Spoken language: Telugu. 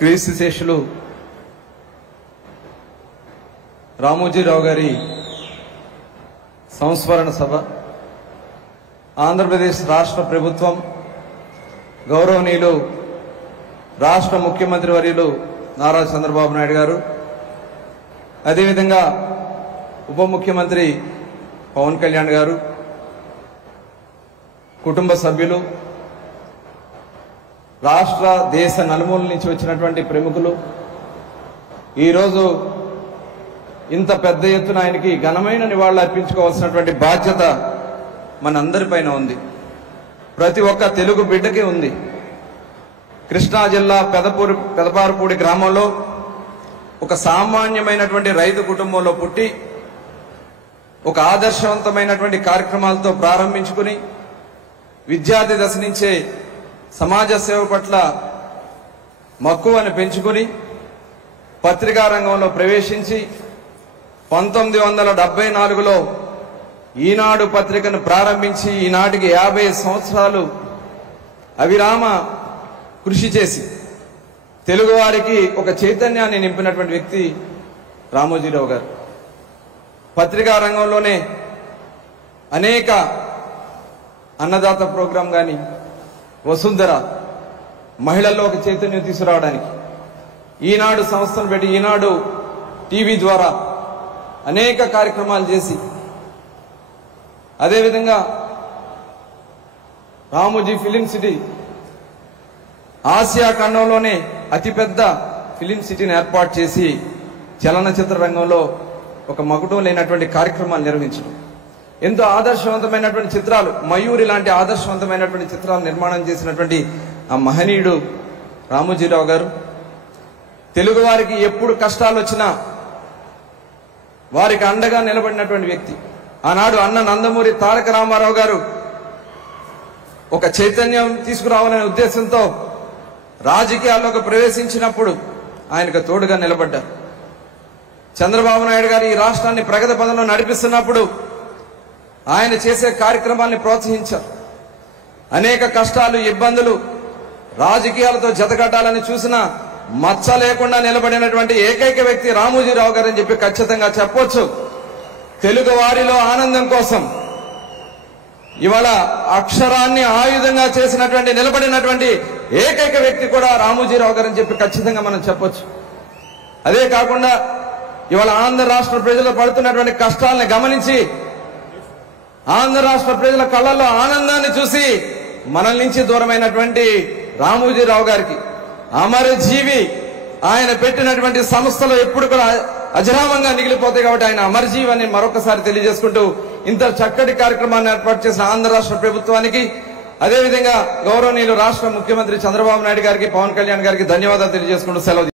క్రీస్తుశేషులు రామోజీరావు గారి సంస్మరణ సభ ఆంధ్రప్రదేశ్ రాష్ట్ర ప్రభుత్వం గౌరవనీయులు రాష్ట్ర ముఖ్యమంత్రి వర్యులు నారా చంద్రబాబు నాయుడు గారు, అదేవిధంగా ఉప ముఖ్యమంత్రి పవన్ కళ్యాణ్ గారు, కుటుంబ సభ్యులు, రాష్ట్ర దేశ నలుమూల నుంచి వచ్చినటువంటి ప్రముఖులు ఈరోజు ఇంత పెద్ద ఎత్తున ఆయనకి ఘనమైన నివాళులు అర్పించుకోవాల్సినటువంటి బాధ్యత మనందరిపైన ఉంది. ప్రతి ఒక్క తెలుగు బిడ్డకి ఉంది. కృష్ణా జిల్లా పెదపారుపూడి గ్రామంలో ఒక సామాన్యమైనటువంటి రైతు కుటుంబంలో పుట్టి ఒక ఆదర్శవంతమైనటువంటి కార్యక్రమాలతో ప్రారంభించుకుని విద్యార్థి దశ నుంచే సమాజ సేవ పట్ల మక్కువను పెంచుకుని పత్రికా రంగంలో ప్రవేశించి 1974లో ఈనాడు పత్రికను ప్రారంభించి ఈనాటికి 50 సంవత్సరాలు అవిరామ కృషి చేసి తెలుగువారికి ఒక చైతన్యాన్ని నింపినటువంటి వ్యక్తి రామోజీరావు గారు. పత్రికా రంగంలోనే అనేక అన్నదాత ప్రోగ్రాం కానీ, వసుంధర మహిళల్లో ఒక చైతన్యం తీసుకురావడానికి ఈనాడు సంస్థను పెట్టి ఈనాడు టీవీ ద్వారా అనేక కార్యక్రమాలు చేసి, అదేవిధంగా రామోజీ ఫిలిం సిటీ ఆసియా ఖండంలోనే అతిపెద్ద ఫిలిం సిటీని ఏర్పాటు చేసి చలనచిత్ర రంగంలో ఒక మకుటం లేనటువంటి కార్యక్రమాలు నిర్వహించడం, ఎంతో ఆదర్శవంతమైనటువంటి చిత్రాలు, మయూరి లాంటి ఆదర్శవంతమైనటువంటి చిత్రాలు నిర్మాణం చేసినటువంటి ఆ మహనీయుడు రామోజీరావు గారు. తెలుగు వారికి ఎప్పుడు కష్టాలు వచ్చినా వారికి అండగా నిలబడినటువంటి వ్యక్తి. ఆనాడు అన్న నందమూరి తారక రామారావు గారు ఒక చైతన్యం తీసుకురావాలనే ఉద్దేశంతో రాజకీయాల్లోకి ప్రవేశించినప్పుడు ఆయనకు తోడుగా నిలబడ్డారు. చంద్రబాబు నాయుడు గారు ఈ రాష్ట్రాన్ని ప్రగతి పదంలో నడిపిస్తున్నప్పుడు ఆయన చేసే కార్యక్రమాల్ని ప్రోత్సహించారు. అనేక కష్టాలు, ఇబ్బందులు రాజకీయాలతో జతకట్టాలని చూసినా మచ్చ లేకుండా నిలబడినటువంటి ఏకైక వ్యక్తి రామోజీరావు గారు అని చెప్పి ఖచ్చితంగా చెప్పొచ్చు. తెలుగు వారిలో ఆనందం కోసం ఇవాళ అక్షరాన్ని ఆయుధంగా చేసినటువంటి నిలబడినటువంటి ఏకైక వ్యక్తి కూడా రామోజీరావు గారు అని చెప్పి ఖచ్చితంగా మనం చెప్పొచ్చు. అదే కాకుండా ఇవాళ ఆంధ్ర రాష్ట్ర ప్రజలు పడుతున్నటువంటి కష్టాలను గమనించి ఆంధ్ర రాష్ట్ర ప్రజల కళ్ళల్లో ఆనందాన్ని చూసి మనల నుంచి దూరమైనటువంటి రామోజీరావు గారికి అమరజీవి, ఆయన పెట్టినటువంటి సంస్థలు ఎప్పుడు కూడా అజరామంగా మిగిలిపోతాయి కాబట్టి ఆయన అమరజీవి అని మరొకసారి తెలియజేసుకుంటూ ఇంత చక్కటి కార్యక్రమాన్ని ఏర్పాటు చేసిన ఆంధ్ర రాష్ట్ర ప్రభుత్వానికి, అదేవిధంగా గౌరవనీయులు రాష్ట్ర ముఖ్యమంత్రి చంద్రబాబు నాయుడు గారికి, పవన్ కళ్యాణ్ గారికి ధన్యవాదాలు తెలియజేసుకుంటూ సెలవు.